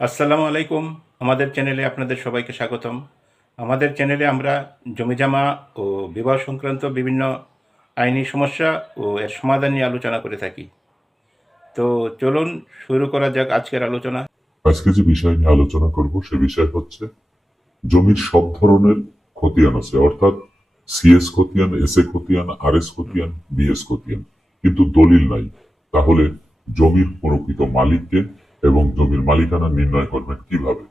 আসসালামু আলাইকুম। আমাদের চ্যানেলে আপনাদের সবাইকে স্বাগতম। আমাদের চ্যানেলে আমরা জমিজমা ও বিবাহ সংক্রান্ত বিভিন্ন আইনি সমস্যা ও এর সমাধান নিয়ে আলোচনা করে থাকি। তো চলুন শুরু করা যাক আজকের আলোচনা। আজকে যে বিষয় নিয়ে আলোচনা করব সে বিষয় হচ্ছে জমির সব ধরনের খতিয়ান আছে, অর্থাৎ সিএস খতিয়ান, এসএ খতিয়ান, আরএস খতিয়ান, বিএস খতিয়ান, কিন্তু দলিল নাই। তাহলে জমির প্রকৃত মালিককে এবং জমির মালিকানা নির্ণয় করবেন কিভাবে,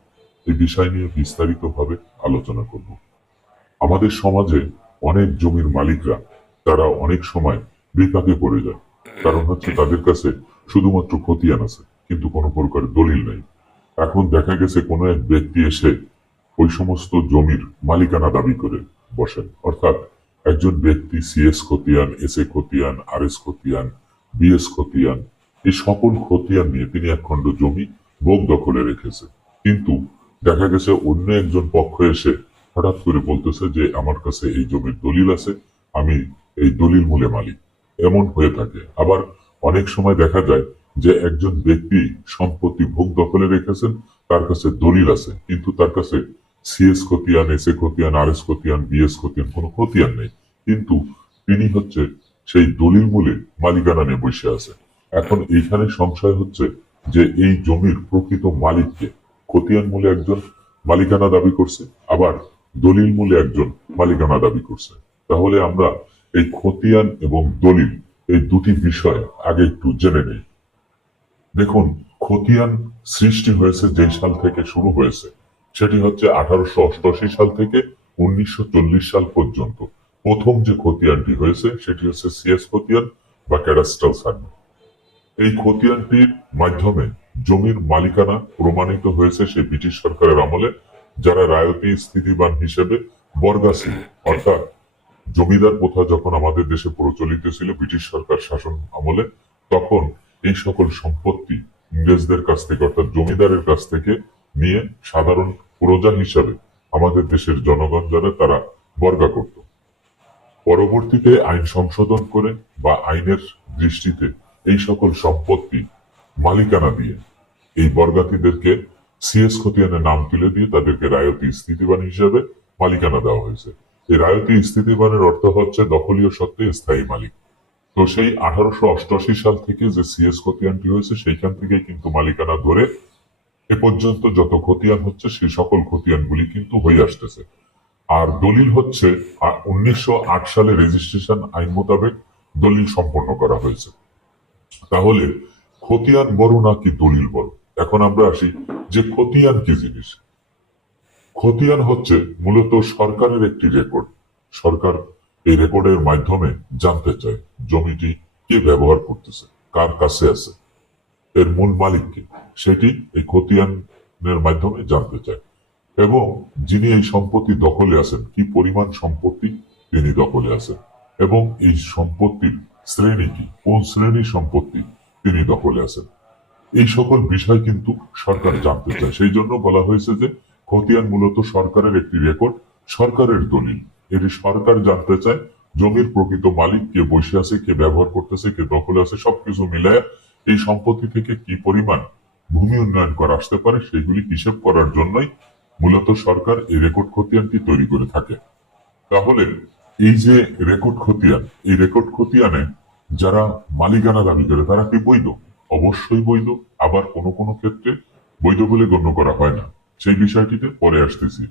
এই বিষয় নিয়ে বিস্তারিতভাবে আলোচনা করব। আমাদের সমাজে অনেক জমির মালিকরা তারা অনেক সময় বিপাকে পড়ে যায়। কারণ হচ্ছে তাদের কাছে শুধুমাত্র খতিয়ান আছে, কিন্তু কোনো প্রকার দলিল নাই। এখন দেখা গেছে কোনো এক ব্যক্তি এসে ওই সমস্ত জমির মালিকানা দাবি করে বসেন, অর্থাৎ একজন ব্যক্তি সিএস খতিয়ান, এসএ খতিয়ান, আরএস খতিয়ান, বিএস খতিয়ান, এই সকল খতিয়ান নিয়ে তিনি এক খণ্ড জমি ভোগ দখলে রেখেছে। কিন্তু দেখা গেছে অন্য একজন পক্ষ এসে হঠাৎ করে বলতেছে যে আমার কাছে এই জমির দলিল আছে, আমি এই দলিল মূলে মালিক। এমন হয়ে থাকে। আবার অনেক সময় দেখা যায় যে একজন ব্যক্তি সম্পত্তি ভোগ দখলে রেখেছেন, তার কাছে দলিল আছে, কিন্তু তার কাছে সিএস খতিয়ান, এসএ খতিয়ান, আরএস খতিয়ান, বিএস খতিয়ান কোনো খতিয়ান নেই। কিন্তু তিনি হচ্ছে সেই দলিল মূলে মালিকানা নিয়ে বসে আছে। এখন এইখানে সংশয় হচ্ছে যে এই জমির প্রকৃত মালিককে। খতিয়ান মূলে একজন মালিকানা দাবি করছে, আবার দলিল মূলে একজন মালিকানা দাবি করছে। তাহলে আমরা এই খতিয়ান এবং দলিল এই দুটি বিষয় আগে একটু জেনে নেই। দেখুন, খতিয়ান সৃষ্টি হয়েছে যে সাল থেকে শুরু হয়েছে সেটি হচ্ছে 1888 সাল থেকে 1940 সাল পর্যন্ত। প্রথম যে খতিয়ানটি হয়েছে সেটি হচ্ছে সিএস খতিয়ান বা ক্যাডাস্ট্রাল সার্ভে। এই খতিয়ানটির মাধ্যমে জমির মালিকানা প্রমাণিত হয়েছে সেই ব্রিটিশ সরকারের আমলে, যারা রায়তি স্থিতিবান হিসেবে বর্গা ছিল। অর্থাৎ জমিদার প্রথা যখন আমাদের দেশে প্রচলিত ছিল ব্রিটিশ সরকার শাসন আমলে, তখন এই সকল সম্পত্তি ইংরেজদের কাছ থেকে অর্থাৎ জমিদারের কাছ থেকে নিয়ে সাধারণ প্রজা হিসাবে আমাদের দেশের জনগণ যারা তারা বর্গা করত। পরবর্তীতে আইন সংশোধন করে বা আইনের দৃষ্টিতে এই সকল সম্পত্তি মালিকানা দিয়ে এই বর্গাতীদেরকে সিএস খতিয়ানের নাম তুলে দিয়ে তাদেরকে রায়তি স্থিতিবান হিসেবে মালিকানা দেওয়া হয়েছে। এই রায়তি স্থিতিবানের অর্থ হচ্ছে দখলীয় সত্ত্বে স্থায়ী মালিক। তো সেই 1888 সাল থেকে যে সিএস খতিয়ানটি হয়েছে সেইখান থেকে কিন্তু মালিকানা ধরে এ পর্যন্ত যত খতিয়ান হচ্ছে সেই সকল খতিয়ানগুলি কিন্তু হয়ে আসতেছে। আর দলিল হচ্ছে 1908 সালে রেজিস্ট্রেশন আইন মোতাবেক দলিল সম্পন্ন করা হয়েছে। তাহলে খতিয়ান বড় নাকি দলিল বড়? এখন আমরা আসি যে খতিয়ান কি জিনিস। খতিয়ান হচ্ছে মূলত সরকারের একটি রেকর্ড। সরকার এই রেকর্ডের মাধ্যমে জানতে চায় জমিটি কে ব্যবহার করতেছে, কার কাছে আছে, এর মূল মালিককে, সেটি এই খতিয়ানের মাধ্যমে জানতে চায়। এবং যিনি এই সম্পত্তি দখলে আছেন কি পরিমাণ সম্পত্তি তিনি দখলে আছেন, এবং এই সম্পত্তির শ্রেণী কি, কোন শ্রেণীর সম্পত্তি তিনি দখলে আছেন, এই সকল বিষয় কিন্তু সরকার জানতে চায়। সেই জন্য বলা হয়েছে যে খতিয়ান মূলত সরকারের একটি রেকর্ড, সরকারের দলিল। এটি সরকার জানতে চায় জমির প্রকৃত মালিক কে বসে আছে, কে ব্যবহার করতেছে, কে দখলে আছে, সবকিছু মিলায় এই সম্পত্তি থেকে কি পরিমাণ ভূমি উন্নয়ন করা আসতে পারে সেগুলি হিসেব করার জন্যই মূলত সরকার এই রেকর্ড খতিয়ানটি তৈরি করে থাকে। তাহলে এই যে রেকর্ড খতিয়ান, এই রেকর্ড খতিয়ানে যারা মালিকানা দাবি করে তারা কি বৈধ? অবশ্যই বৈধ। আবার কোনো কোনো ক্ষেত্রে বৈধ বলে গণ্য করা হয় না, সেই বিষয়টিতে পরে আসতেছি।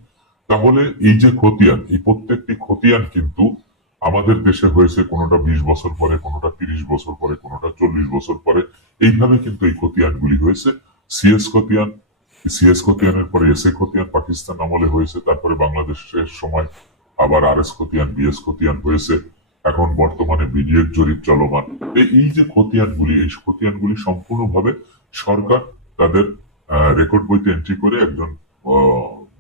তাহলে এই যে খতিয়ান, এই প্রত্যেকটি খতিয়ান কিন্তু আমাদের দেশে হয়েছে কোনোটা 20 বছর পরে, কোনোটা 30 বছর পরে, কোনোটা 40 বছর পরে, এইভাবে কিন্তু এই খতিয়ানগুলি হয়েছে। সিএস খতিয়ান, সিএস খতিয়ানের পরে এসএ খতিয়ান পাকিস্তান আমলে হয়েছে, তারপরে বাংলাদেশের সময় আবার আরএস খতিয়ান, বিএস খতিয়ান হয়েছে। এখন বর্তমানে বিডিএর জরিপ চলমান। এই যে খতিয়ানগুলি, এই খতিয়ানগুলি সম্পূর্ণভাবে সরকার তাদের রেকর্ড বইতে এন্ট্রি করে একজন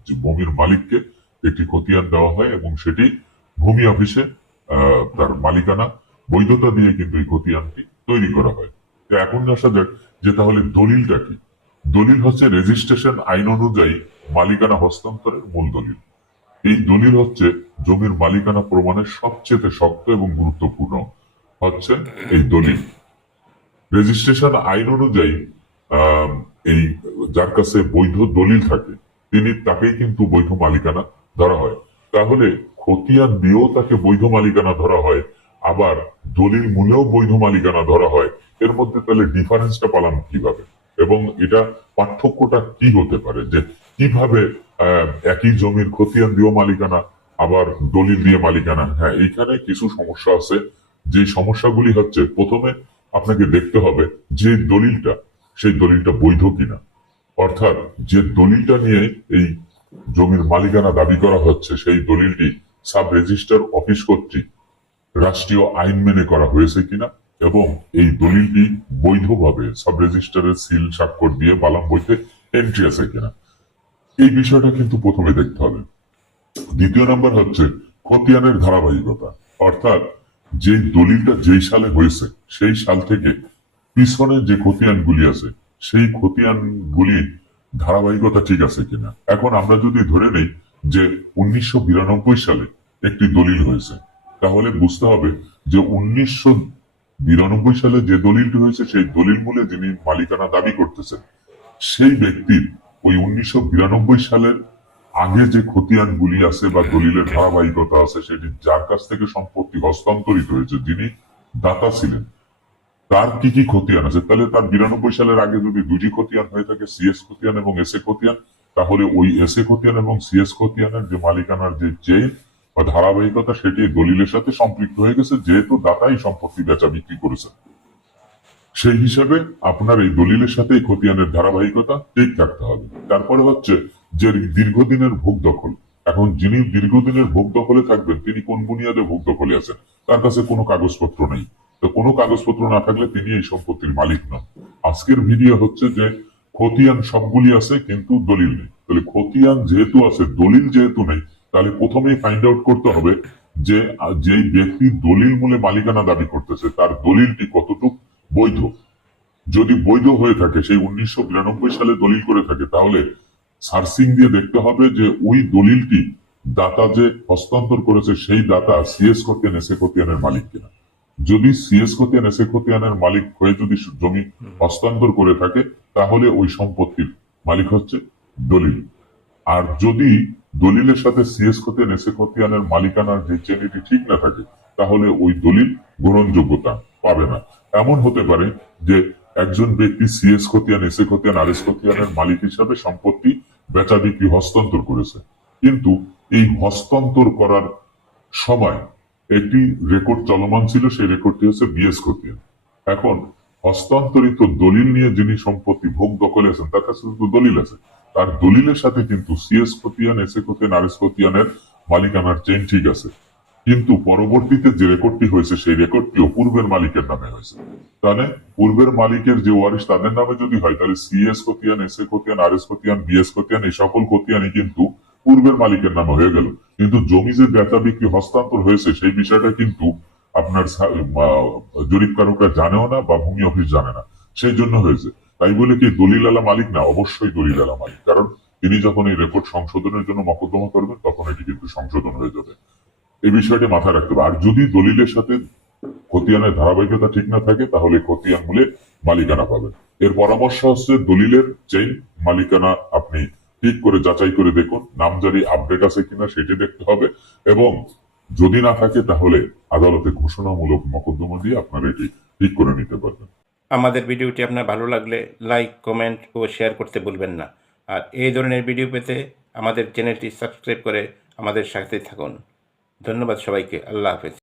যে ভূমির মালিককে একটি খতিয়ান দেওয়া হয়, এবং সেটি ভূমি অফিসে তার মালিকানা বৈধতা দিয়ে কিন্তু এই খতিয়ানটি তৈরি করা হয়। তো এখন আসা যাক যে তাহলে দলিলটা কি। দলিল হচ্ছে রেজিস্ট্রেশন আইন অনুযায়ী মালিকানা হস্তান্তরের মূল দলিল। এই দলিল হচ্ছে জমির মালিকানা প্রমাণের সবচেয়ে শক্ত এবং গুরুত্বপূর্ণ হচ্ছে এই দলিল। রেজিস্ট্রেশন আইন অনুযায়ী এই যার কাছে বৈধ দলিল থাকে তাকেই কিন্তু বৈধ মালিকানা ধরা হয়। তাহলে খতিয়ান দিয়েও তাকে বৈধ মালিকানা ধরা হয়, আবার দলিল মূলেও বৈধ মালিকানা ধরা হয়। এর মধ্যে তাহলে ডিফারেন্সটা পালাম কিভাবে, এবং এটা পার্থক্যটা কি হতে পারে, যে কিভাবে একই জমির খতিয়ান দিয়েও মালিকানা আবার দলিল দিয়ে মালিকানা। হ্যাঁ, এখানে কিছু সমস্যা আছে। যে সমস্যাগুলি হচ্ছে, প্রথমে আপনাকে দেখতে হবে যে দলিলটা, সেই দলিলটা বৈধ কিনা। অর্থাৎ যে দলিলটা নিয়ে এই জমির মালিকানা দাবি করা হচ্ছে, সেই দলিলটি সাব রেজিস্ট্রার অফিস কর্তৃক রাষ্ট্রীয় আইন মেনে করা হয়েছে কিনা, এবং এই দলিলটি বৈধভাবে সাব রেজিস্ট্রারের সিল স্বাক্ষর দিয়ে বালাম বইতে এন্ট্রি আছে কিনা, এই বিষয়টা কিন্তু প্রথমে দেখতে হবে। দ্বিতীয় নাম্বার হচ্ছে খতিয়ানের ধারাবাহিকতা। অর্থাৎ যে দলিলটা যেই সালে হয়েছে সেই সাল থেকে পিছনে যে খতিয়ানগুলি আছে সেই খতিয়ানগুলির ধারাবাহিকতা ঠিক আছে কিনা। এখন আমরা যদি ধরে নেই যে 1992 সালে একটি দলিল হয়েছে, তাহলে বুঝতে হবে যে 1992 সালে যে দলিলটি হয়েছে সেই দলিল মূলে যিনি মালিকানা দাবি করতেছেন সেই ব্যক্তির ওই 1992 সালের আগে যে খতিয়ানগুলি আছে বা দলিলের ধারাবাহিকতা আছে, সেটি যার কাছ থেকে সম্পত্তি হস্তান্তরিত হয়েছে, যিনি দাতা ছিলেন, তার কি কি খতিয়ান আছে। তাহলে তার 92 সালের আগে যদি দুটি খতিয়ান হয়ে থাকে, সিএস খতিয়ান এবং এসএ খতিয়ান, তাহলে ওই এসএ খতিয়ান এবং সিএস খতিয়ানের যে মালিকানার যে চেইন বা ধারাবাহিকতা, সেটি দলিলের সাথে সম্পৃক্ত হয়ে গেছে, যেহেতু দাতাই সম্পত্তি বেচা বিক্রি করেছেন। সেই হিসাবে আপনার এই দলিলের সাথে এই খতিয়ানের ধারাবাহিকতা ঠিক থাকতে হবে। তারপরে হচ্ছে যে দীর্ঘদিনের ভোগ দখল। এখন যিনি দীর্ঘদিনের ভোগ দখলে থাকবেন, তিনি কোন বুনিয়াদে ভোগ দখলে আছেন, তার কাছে কোনো কাগজপত্র নেই। তো কোনো কাগজপত্র না থাকলে তিনি এই সম্পত্তির মালিক নন। আজকের ভিডিও হচ্ছে যে খতিয়ান সবগুলি আছে কিন্তু দলিল নেই। তাহলে খতিয়ান যেহেতু আছে, দলিল যেহেতু নেই, তাহলে প্রথমেই ফাইন্ড আউট করতে হবে যে যেই ব্যক্তি দলিল মূলে মালিকানা দাবি করতেছে তার দলিলটি কতটুকু বৈধ। যদি বৈধ হয়ে থাকে, সেই 1992 সালে দলিল করে থাকে, তাহলে সার্চিং দিয়ে দেখতে হবে যে ওই দলিলটি দাতা যে হস্তান্তর করেছে সেই দাতা সিএস খতিয়ান এসএ খতিয়ানের মালিক কিনা। যদি সিএস খতিয়ান এসএ খতিয়ানের মালিক হয়ে যদি জমি হস্তান্তর করে থাকে, তাহলে ওই সম্পত্তির মালিক হচ্ছে দলিল। আর যদি দলিলের সাথে সিএস খতিয়ান এসএ খতিয়ানের মালিকানার যে চেনিটি ঠিক না থাকে, তাহলে ওই দলিল গ্রহণযোগ্যতা পাবে না। এমন হতে পারে যে একজন ব্যক্তি সিএস খতিয়ান এসএ খতিয়ান আরএস খতিয়ানের মালিক হিসাবে সম্পত্তি বেচা বিক্রি হস্তান্তর করেছে, কিন্তু এই হস্তান্তর করার সময় একটি রেকর্ড চলমান ছিল, সেই রেকর্ডটি হচ্ছে বিএস খতিয়ান। এখন হস্তান্তরিত দলিল নিয়ে যিনি সম্পত্তি ভোগ দখলে আছেন, তার কাছে কিন্তু দলিল আছে, তার দলিলের সাথে কিন্তু সিএস খতিয়ান এসএ খতিয়ান আরএস খতিয়ানের মালিকানার চেইন ঠিক আছে, কিন্তু পরবর্তীতে যে রেকর্ডটি হয়েছে সেই রেকর্ডটিও পূর্বের মালিকের নামে হয়েছে। তাহলে পূর্বের মালিকের যে ওয়ারিশ তাদের নামে যদি হয়, তাহলে সিএস খতিয়ান এসএ খতিয়ান আরএস খতিয়ান বিএস খতিয়ান এই সকল খতিয়ানই কিন্তু পূর্বের মালিকের নামে হয়ে গেল, কিন্তু জমি যে বেচা বিক্রি হস্তান্তর হয়েছে সেই বিষয়টা কিন্তু আপনার জরিপকারকরা জানেও না বা ভূমি অফিস জানে না, সেই জন্য হয়েছে। তাই বলে কি দলিল আলা মালিক না? অবশ্যই দলিল আলা মালিক, কারণ তিনি যখন এই রেকর্ড সংশোধনের জন্য মকদ্দমা করবেন তখন এটি কিন্তু সংশোধন হয়ে যাবে। এই বিষয়টি মাথায় রাখতে হবে। আর যদি দলিলের সাথে খতিয়ানের ধারাবাহিকতা ঠিক না থাকে, তাহলে খতিয়ান মূলে মালিকানা পাবেন। এর পরামর্শ হচ্ছে দলিলের চেইন মালিকানা আপনি ঠিক করে যাচাই করে দেখুন, নামজারি আপডেট আছে কিনা সেটি দেখতে হবে, এবং যদি না থাকে তাহলে আদালতে ঘোষণামূলক মকদ্দমা দিয়ে আপনারা এটি ঠিক করে নিতে পারবেন। আমাদের ভিডিওটি আপনার ভালো লাগলে লাইক, কমেন্ট ও শেয়ার করতে ভুলবেন না। আর এই ধরনের ভিডিও পেতে আমাদের চ্যানেলটি সাবস্ক্রাইব করে আমাদের সাথে থাকুন। ধন্যবাদ সবাইকে। আল্লাহ হাফেজ।